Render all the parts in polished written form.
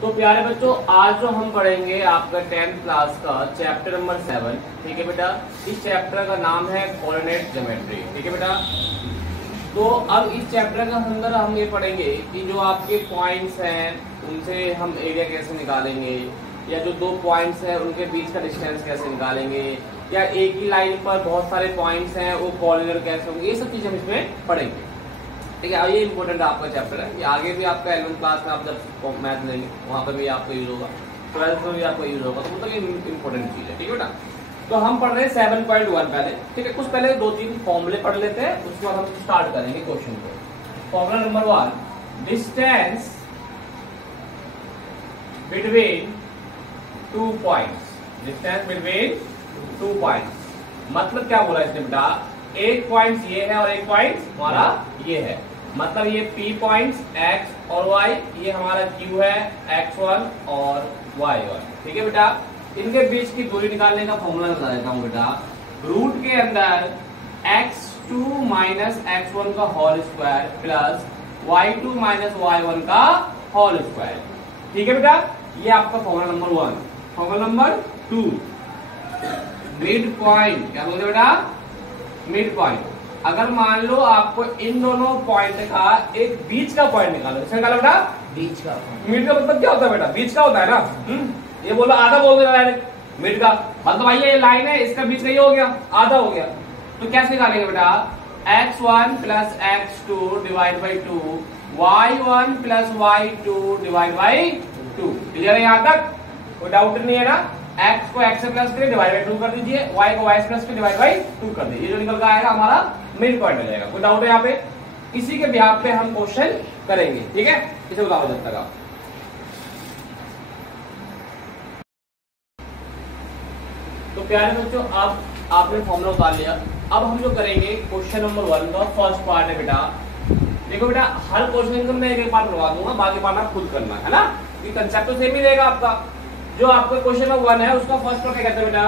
तो प्यारे बच्चों, आज जो हम पढ़ेंगे आपका 10th क्लास का चैप्टर नंबर 7। ठीक है बेटा, इस चैप्टर का नाम है कोऑर्डिनेट ज्योमेट्री। ठीक है बेटा, तो अब इस चैप्टर के अंदर हम ये पढ़ेंगे कि जो आपके पॉइंट्स हैं उनसे हम एरिया कैसे निकालेंगे, या जो दो पॉइंट्स हैं उनके बीच का डिस्टेंस कैसे निकालेंगे, या एक ही लाइन पर बहुत सारे पॉइंट्स हैं वो कोऑर्डिनेट कैसे होंगे, ये सब चीजें हम इसमें पढ़ेंगे। ठीक है, ये इंपॉर्टेंट आपका चैप्टर है। ये आगे भी आपका 11th क्लास में आप जब मैथ लेंगे वहाँ पर भी आपको यूज होगा, 12th में भी आपको यूज होगा, तो मतलब ये इंपॉर्टेंट चीज है। ठीक है बेटा, तो हम पढ़ रहे हैं 7.1 पहले। ठीक है, कुछ पहले 2-3 फॉर्मूले पढ़ लेते हैं, उसके बाद हम स्टार्ट करेंगे क्वेश्चन को। Formula number 1, distance between 2 points. Distance between 2 points मतलब क्या बोला इसने बेटा, एक पॉइंट ये है और एक पॉइंट हमारा ये है, मतलब ये P पॉइंट्स x और y, ये हमारा Q है x1 और y1। ठीक है बेटा, इनके बीच की दूरी निकालने का फॉर्मूला बता देता हूँ बेटा। रूट के अंदर x2 माइनस x1 का whole square plus y2 minus y1 का होल स्क्वायर। ठीक है बेटा, ये आपका formula number 1। Formula number 2, mid point. क्या बोलते बेटा, मिड पॉइंट। अगर मान लो आपको इन दोनों पॉइंट का एक बीच का पॉइंट निकालो, इसमें निकालो बेटा बीच का। मिड का मतलब क्या होता है बेटा, बीच का होता है ना। ये बोलो आधा बोल दो डायरेक्ट मिड का मतलब भाई ये लाइन है, इसका बीच का ये हो गया, आधा हो गया। तो कैसे निकालेंगे बेटा, x1 plus x2 divide by 2, y1 plus y2 divide by 2। Clear है यहाँ तक, कोई डाउट नहीं है ना। x को x से प्लस करके डिवाइड बाई 2 कर दीजिए, y को y से प्लस करके डिवाइड बाई 2 कर दीजिए, ये जो निकल कर आएगा हमारा मिड पॉइंट हो जाएगा। कोई डाउट है यहाँ पे, इसी के बिहाफ पे हम क्वेश्चन करेंगे। ठीक है, इसे बताओ जब तक आप। तो प्यारे बच्चों, अब आपने फॉर्मूला उतार लिया। अब हम जो करेंगे क्वेश्चन नंबर 1 का फर्स्ट पार्ट है बेटा। देखो बेटा, हर क्वेश्चन को मैं एक पार्ट करवा दूंगा, बाकी पार्ट आप खुद करना है ना, ये कंसेप्ट तो सेम ही रहेगा आपका। जो आपका क्वेश्चन नंबर 1 है उसका फर्स्ट पार्ट क्या कहते हैं बेटा,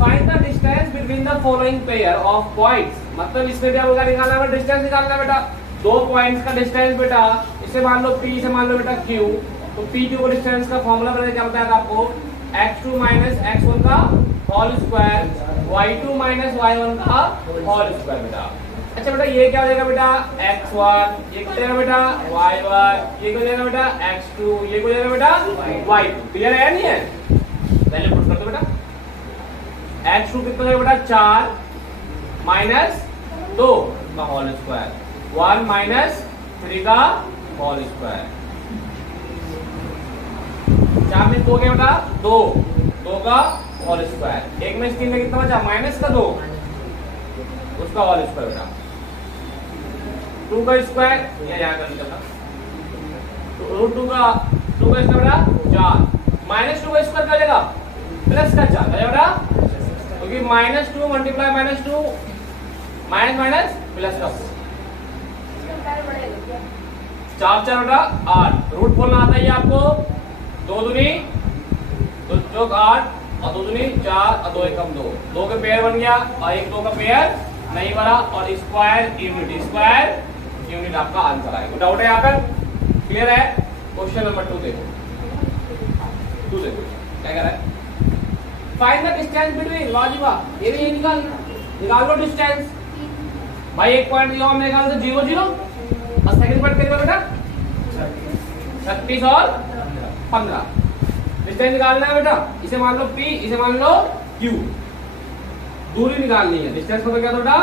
find the distance between the following pair of points. मतलब इसमें क्या होगा, निकालना है डिस्टेंस, निकालना है बेटा दो पॉइंट्स का डिस्टेंस बेटा। इसे मान लो P, इसे मान लो बेटा Q। तो PQ को डिस्टेंस का फॉर्मूला मैंने क्या बताया था आपको, x2 माइनस x1 का whole square, y2 minus y1 का होल स्क्वायर बेटा। अच्छा बेटा, ये क्या हो जाएगा बेटा, x1, ये क्या हो जाएगा बेटा y1, ये क्या हो जाएगा बेटा x2, ये क्या हो जाएगा बेटा y2। क्लियर है नहीं है, पहले पुट कर दो बेटा। x2 कितना हो जाएगा बेटा 4 माइनस 2 का होल स्क्वायर, 1 माइनस 3 का होल स्क्वायर। 4 में 2 क्या बेटा 2 का होल स्क्वायर, एक में 3 में कितना बचा माइनस का 2, उसका होल स्क्वायर बेटा। 2 का स्क्वायर ये यहाँ कर लीजिए, तो रूट 2 का स्क्वायर बेटा 4, माइनस 2 का स्क्वायर क्या हो जाएगा प्लस का 4 बेटा, क्योंकि minus 2 multiply minus 2 minus minus plus का 4 4 बेटा 8। रूट बोलना आता है आपको, 2 दूनी 2 8 और 2 दूनी 4 और 2 एकम 2, 2 के पेयर बन गया और 1 2 का पेयर नहीं बना, और स्क्वायर यूनिट आपका आंसर आएगा। डाउट है यहाँ पर, क्लियर है। क्वेश्चन नंबर 2 देखो, क्या कह रहा है, फाइंड द डिस्टेंस बिटवीन, वाजिबा ये भी निकाल लो डिस्टेंस भाई। एक पॉइंट दिया हमने निकाला तो 0 0 और सेकंड पॉइंट कितना बेटा 36 और 15। डिस्टेंस निकालना है बेटा, इसे मान लो P, इसे मान लो Q। दूरी निकालनी है, डिस्टेंस मतलब क्या बेटा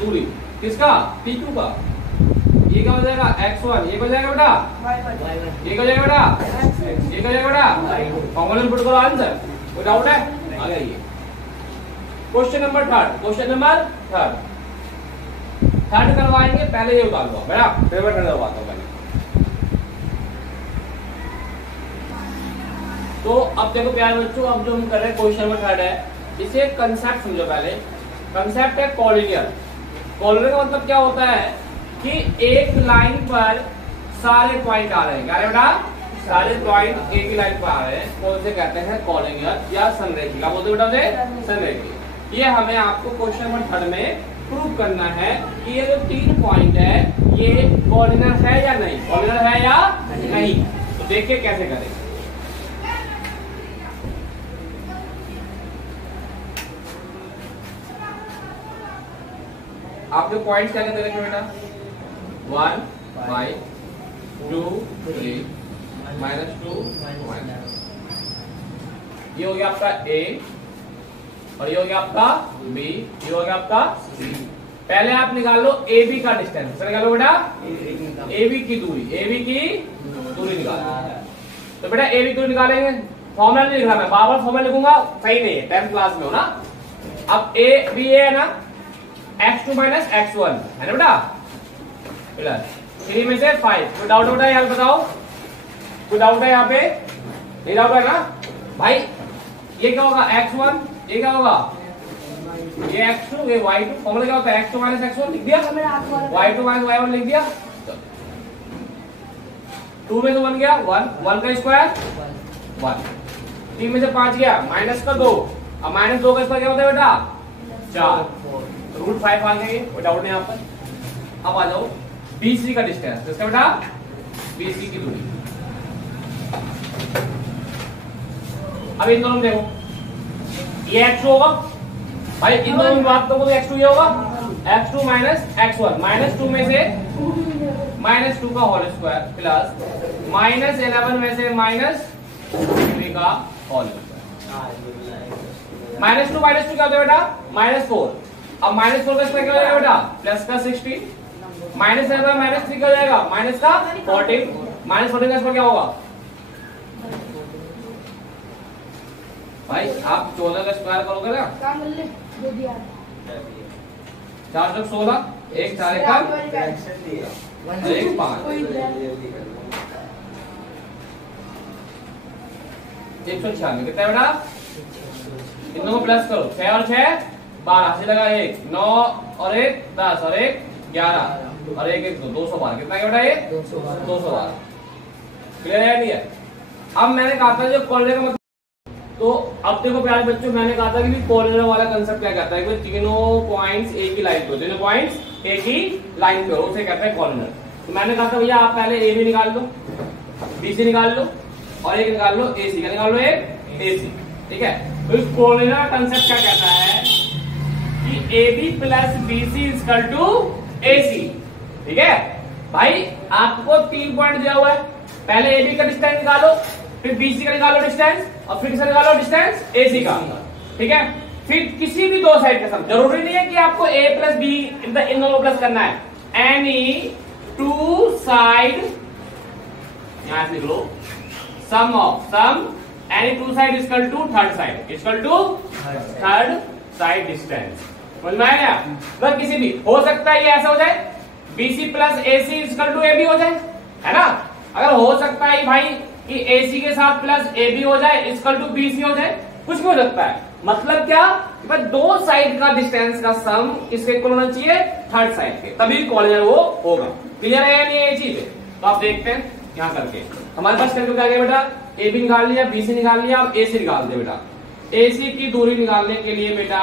दूरी, किसका PQ का। ये क्या हो जाएगा x1, ये हो जाएगा बेटा y1, ये हो जाएगा बेटा ये हो जाएगा बेटा फॉर्मूला में पुट करो आंसर। कोई डाउट है, आ गया ये। क्वेश्चन नंबर 3 थर्ड करवाएंगे, पहले ये उतार लो बेटा, फिर मैं करवाता हूँ पहले। तो अब देखो प्यारे बच्चों, अब जो हम कर रहे हैं क्वेश्चन नंबर 3 है, इसे कंसेप्ट समझो पहले। कंसेप्ट है कॉलिनियर। कॉलिनियर का मतलब क्या होता है कि एक लाइन पर सारे पॉइंट आ रहे हैं, क्या बेटा सारे पॉइंट एक ही लाइन पर आ रहे हैं, कौन से कहते हैं कॉलिनियर या संरेखी। क्या बोलते हैं बेटा संरेखी। ये हमें आपको क्वेश्चन नंबर 3 में प्रूव करना है कि ये जो 3 पॉइंट है ये कॉलिनियर है या नहीं, कॉलिनियर है या नहीं। तो देखिए कैसे करें। आपके पॉइंट्स क्या कहते रखे बेटा, 1 5 2 3 -2 -, ये हो गया आपका A और ये हो गया आपका B, ये हो गया आपका C। पहले आप निकाल लो AB का डिस्टेंस, निकालो बेटा AB की दूरी, AB की दूरी निकालो। तो बेटा AB की दूरी निकालेंगे, फॉर्मूला नहीं लिखा, मैं बार बार फॉर्मूला लिखूंगा सही नहीं है, 10th क्लास में हो ना। अब A B है ना, x2 - x1 है ना बेटा, प्लस 3 में से 5। कोई डाउट बेटा यहाँ बताओ, कोई डाउट है यहाँ पे? नहीं डाउट है ना भाई। ये क्या होगा x1, ये क्या होगा, ये x2, ये y2। फॉर्मूला क्या होता है, x2 - x1 लिख दिया, y2 - y1 लिख दिया। 2 में से 1 गया 1, 1 का स्क्वायर 1, 3 में से 5 गया माइनस का 2, अब -2 का स्क्वायर क्या होता है बेटा 4, √5 आ गए, कोई डाउट नहीं यहाँ पर। अब आ जाओ BC का डिस्टेंस, इसका बेटा BC की दूरी। अब इन दोनों देखो, ये x2 होगा भाई, इन दोनों में बात करो तो x2 ये होगा, x2 - x1, -2 में से -2 का होल स्क्वायर प्लस -11 में से -3 का होल स्क्वायर। -2 क्या होता है बेटा -4, अब -4 का स्क्वायर क्या हो जाएगा बेटा प्लस का 16, -11 -3 क्या हो जाएगा माइनस का 14, -14 का स्क्वायर क्या होगा भाई, आप 14 का स्क्वायर करोगे ना, 4 × 16, 1 4 1 5, 196 कितना है बेटा, इन दोनों को प्लस करो, 6 और 6 12 से लगा 1 9 और 1 10 और 1 11 और 1 1 212, कितना है बेटा ये 212। क्लियर है नहीं है? अब मैंने कहा था जो कॉर्नर का मतलब, तो अब देखो प्यारे बच्चों, मैंने कहा था कि कॉर्नर वाला कंसेप्ट क्या कहता है कि तीनों पॉइंट्स एक ही लाइन पे हो, तीनों पॉइंट्स एक ही लाइन पे हो, उसे कहता है कॉर्नर। तो मैंने कहा था भैया आप पहले AB निकाल लो, BC निकाल लो और एक निकाल लो AC का, निकाल लो एक AC, ठीक है। तो इस कॉर्नर का कंसेप्ट क्या कहता है कि AB + BC = AC, ठीक है भाई। आपको 3 पॉइंट दिया हुआ है, पहले AB का डिस्टेंस निकालो, फिर BC का निकालो डिस्टेंस और फिर किसका निकालो डिस्टेंस AC का, ठीक है। फिर किसी भी दो साइड का सम, जरूरी नहीं है कि आपको A + B इन दोनों प्लस करना है, एनी 2 साइड, यहां से लिख लो sum of sum any 2 side = third side third side distance. समझ में आया? मतलब किसी भी हो सकता है, ये ऐसा हो जाए BC + AC = AB हो जाए, है ना। अगर हो सकता है भाई कि AC के साथ प्लस AB हो जाए = BC हो जाए, कुछ भी हो सकता है। मतलब क्या, भाई दो साइड का डिस्टेंस का सम किसके इक्वल होना चाहिए, थर्ड साइड के, तभी कॉर्नर वो होगा। क्लियर है या नहीं ये चीज? तो आप देखते हैं यहां करके, हमारे पास करके क्या गया बेटा, AB निकाल लिया, BC निकाल लिया, अब AC निकाल दे बेटा। AC की दूरी निकालने के लिए बेटा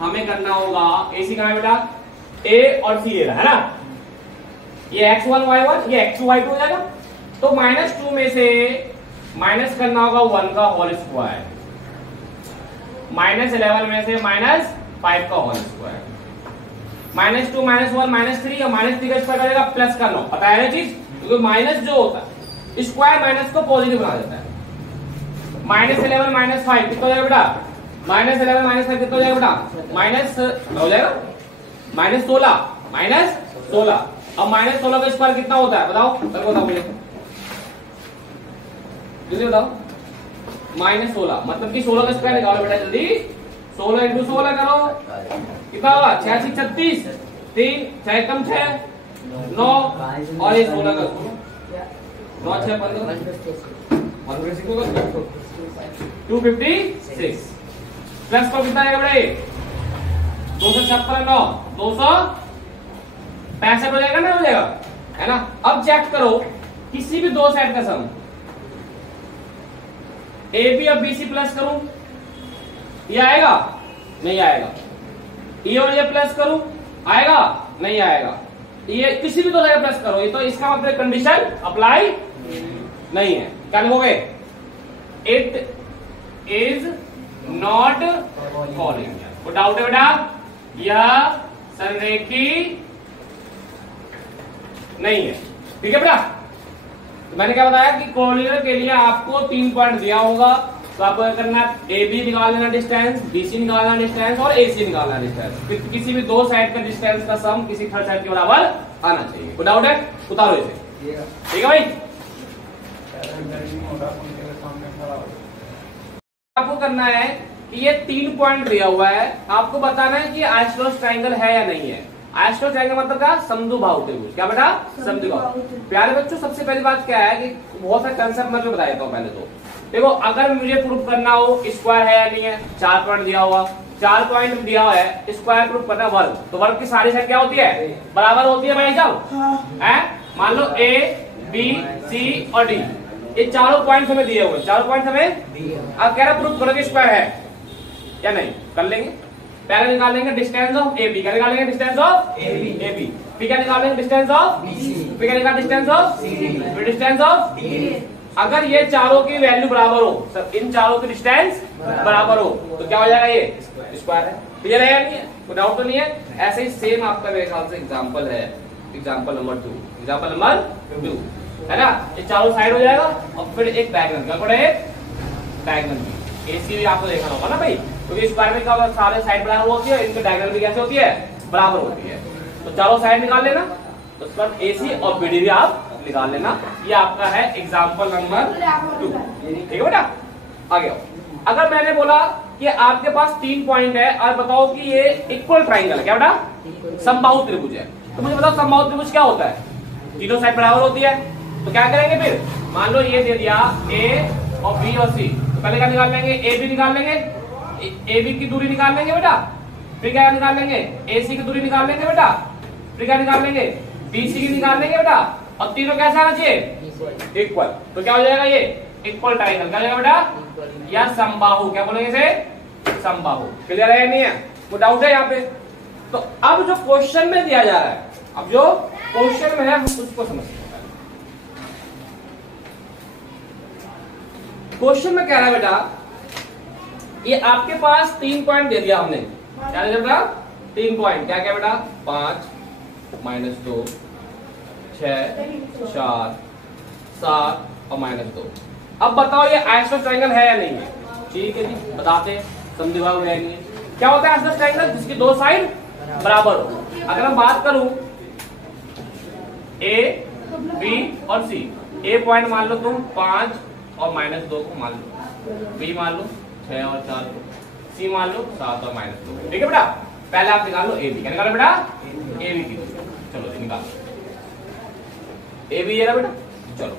हमें करना होगा, AC का है बेटा A और C है ना, ये x1 y1 ये x2 y2 हो जाएगा। तो -2 में से माइनस करना होगा 1 का होल स्क्वायर, -11 में से -5 का होल स्क्वायर, -2 -1 -3 और -3 का स्क्वायर करेगा प्लस का 9। पता है ना चीज, क्योंकि माइनस जो होता है स्क्वायर माइनस को पॉजिटिव बना देता है। -11 -5 कितना हो जाएगा बेटा, -11 -5 कितना हो जाएगा बेटा, माइनस हो जाएगा -16 अब -16 का स्क्वायर कितना होता है बताओ, बताओ मुझे जल्दी बताओ। -16 मतलब कि 16 का स्क्वायर निकालो बेटा जल्दी, 16 × 16 करो कितना होगा 86 36 3 6 कम 6 9 और ये 16 का 9 6 15 256 प्लस को कितना आएगा बेटा, 256 9 265 हो जाएगा ना, हो जाएगा है ना। अब चेक करो किसी भी दो साइड का सम, AB और BC प्लस करूं, ये आएगा नहीं आएगा, ये और ये प्लस करूं आएगा नहीं आएगा, ये किसी भी दो साइड प्लस करो, ये तो इसका मतलब कंडीशन अप्लाई नहीं है। क्या लिखोगे? It is not collinear. कोई डाउट है बेटा? यह संरेखी नहीं है। ठीक है बेटा? तो मैंने क्या बताया कि कॉलिनियल के लिए आपको 3 पॉइंट दिया होगा, तो आपको क्या करना है? ए बी निकालना डिस्टेंस, बीसी निकालना डिस्टेंस और एसी निकालना डिस्टेंस। किसी भी दो साइड का डिस्टेंस का सम किसी थर्ड साइड के बराबर आना चाहिए। कोई डाउट है? उतारो इसे। ठीक है भाई? आपको करना है कि ये 3 पॉइंट दिया हुआ है, आपको बताना है कि आइसोसेलेस ट्रायंगल है या नहीं है। आइसोसेलेस ट्रायंगल मतलब क्या? समद्विबाहु त्रिभुज। क्या बेटा? समद्विबाहु। प्यारे बच्चों, सबसे पहली बात क्या है कि बहुत सारे कंसेप्ट मैं बता देता हूँ। पहले तो देखो, अगर मुझे प्रूफ करना हो स्क्वायर है या नहीं है, 4 पॉइंट दिया हुआ, 4 पॉइंट दिया हुआ है, स्क्वायर प्रूफ करना वर्ग, तो वर्ग की सारी साइड क्या होती है? बराबर होती है भाई साहब। मान लो ए बी सी और डी, ये चारों पॉइंट हमें दिए हुए, चारों पॉइंट हमें। अब कह रहा प्रूफ करो कि स्क्वायर है या नहीं, कर लेंगे। पहले निकालेंगे डिस्टेंस ऑफ ए बी। क्या निकालेंगे? Distance of A B. फिर क्या निकालेंगे? Distance of BC. फिर क्या निकालेंगे? Distance of C. फिर डिस्टेंस ऑफ डी। अगर ये चारों की वैल्यू बराबर हो, सब इन चारों की डिस्टेंस बराबर हो, तो क्या हो जाएगा? ये स्क्वायर है। क्लियर है या नहीं है? कोई डाउट तो नहीं है? ऐसे ही सेम आपका मेरे ख्याल से एग्जांपल है, एग्जांपल नंबर 2। एग्जांपल नंबर 2 है ना? ये चारों साइड हो जाएगा और फिर एक डायगोनल। क्या पड़े? डायगोनल भी। एसी भी आपको देखना होगा ना भाई, क्योंकि स्क्वायर में क्या होगा? सारे साइड बराबर होती है, इनकी डायगोनल भी कैसे होती है? बराबर होती है। तो चारों साइड निकाल लेना, तो उसके बाद एसी और बीडी भी आप निकाल लेना। ये आपका है एग्जांपल नंबर 2। ठीक है बेटा? आगे आओ। अगर मैंने बोला कि आपके पास 3 पॉइंट है और बताओ कि ये इक्वल ट्राइंगल है, क्या बेटा? समबाहु त्रिभुज है, तो मुझे बताओ समबाहु त्रिभुज क्या होता है? तीनों साइड बराबर होती है। तो क्या करेंगे फिर? मान लो ये दे दिया ए और बी और सी, तो पहले क्या निकाल लेंगे? ए बी निकाल लेंगे, ए बी की दूरी निकाल लेंगे बेटा। फिर क्या निकाल लेंगे? ए सी की दूरी निकाल लेंगे बेटा। फिर क्या निकाल लेंगे? बी सी की निकाल लेंगे बेटा। और तीनों कैसा आना चाहिए? इक्वल। तो क्या हो जाएगा? ये इक्वल ट्रायंगल। क्या हो जाएगा बेटा? या समबाहु। क्या बोलेंगे इसे? समबाहु। क्लियर है या नहीं है? कोई डाउट है यहाँ पे? तो अब जो क्वेश्चन में दिया जा रहा है, अब जो क्वेश्चन में है हम उसको समझते हैं। क्वेश्चन में कह रहा है बेटा, ये आपके पास 3 पॉइंट दे दिया हमने। क्या दे दिया बेटा? 3 पॉइंट। क्या क्या बेटा? 5 -2 6 4 7 और -2। अब बताओ ये आइसोसेलेस ट्रायंगल है या नहीं है? ठीक है जी, बताते हैं। समद्विबाहु है नहीं है। क्या होता है आइसोसेलेस ट्रायंगल? जिसकी दो साइड बराबर हो। अगर हम बात करूं ए बी और सी, ए पॉइंट मान लो तुम 5 और -2 को मान लो, बी मान लो 6 और 4 को, सी मान लो 7 और -2। ठीक है बेटा? पहले आप निकाल लो ए बी। क्या निकालो बेटा? ए बी की दूरी। चलो निकालो ए बी, ये रहा बेटा। चलो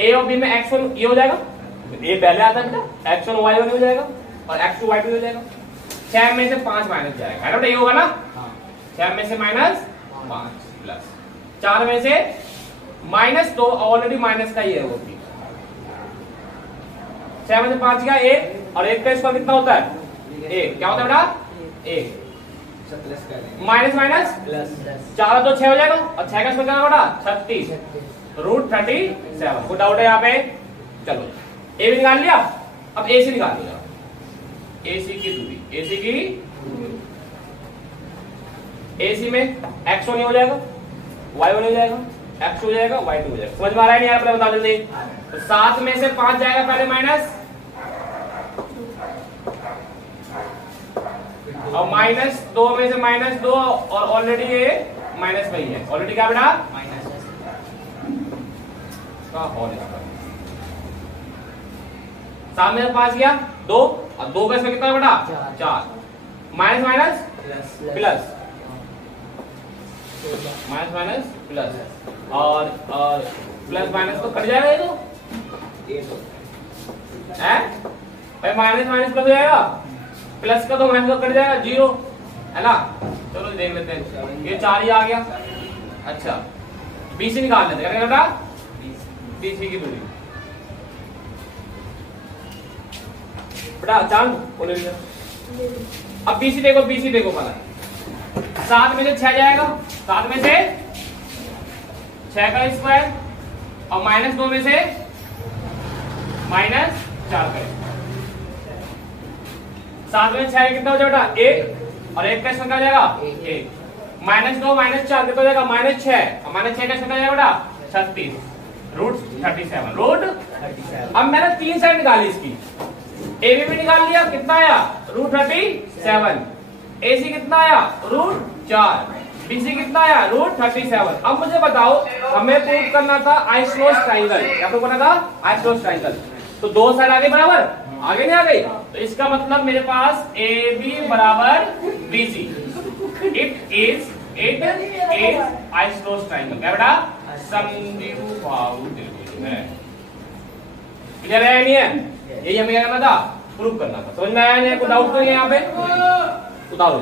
ए और बी में x1 ये हो जाएगा, ए पहले आता है बेटा, x1 y1 हो जाएगा और x2 y2 हो जाएगा। 6 में से 5 माइनस जाएगा, है ना बेटा? ये होगा ना? 6 में से -5 प्लस 4 में से -2, ऑलरेडी माइनस का ये है वो भी। 6 में से 5 का 1 और 1 का स्क्वायर कितना होता है? 1। क्या होता है बेटा? 1 माइनस माइनस प्लस 4 तो 6 हो जाएगा और 6 का स्क्वायर क्या होगा? 36 √37। कोई डाउट है यहाँ पे? चलो ए भी निकाल लिया, अब ए सी निकाल लिया। ए सी की दूरी, ए सी की ए सी में x1 हो जाएगा, y1 हो जाएगा, x2 हो जाएगा, y2 हो जाएगा। समझ में आ रहा है नहीं यार? पहले बता जल्दी। तो 7 में से 5 जाएगा पहले माइनस, और -2 में से -2 और ऑलरेडी ये माइनस में ही है। ऑलरेडी क्या बेटा? माइनस का होल स्क्वायर। 7 में से 5 गया 2 और 2 का इसमें कितना बेटा? 4। Minus minus plus, minus minus plus और प्लस माइनस तो कट जाएगा ये तो है भाई। माइनस माइनस प्लस हो जाएगा, प्लस का तो माइनस का कट जाएगा 0, है ना? चलो देख लेते हैं। ये 4 ही आ गया। अच्छा BC निकाल लेते हैं बेटा। BC की दूरी बेटा चांद बोले। अब BC देखो, BC देखो पहले। 7 में से 6 जाएगा, 7 में से 6 का स्क्वायर और -2 में से -4 करें। 7 में 6 कितना हो जाएगा 1 और 1 का संख्या हो जाएगा 1। -2 -4 कितना हो जाएगा -6 और -6 का संख्या हो जाएगा बेटा 36 रूट 37 रूट 37। अब मैंने 3 साइड निकाली इसकी, AB भी निकाल लिया, कितना आया रूट 37। AC कितना आया रूट 4, BC कितना आया रूट 37। अब मुझे बताओ हमें प्रूव करना था आइसोसेलेस ट्रायंगल, क्या प्रूव करना था आइसोसेलेस ट्रायंगल। तो दो साइड आगे बराबर, आगे नहीं आ गई, तो इसका मतलब मेरे पास AB बराबर BC, it is isosceles triangle. क्या बेटा समद्विबाहु त्रिभुज है। क्लियर है नहीं है? यही हमें क्या करना था प्रूव करना था। समझ में आया नहीं? कोई डाउट तो नहीं है यहाँ पे? उतारो।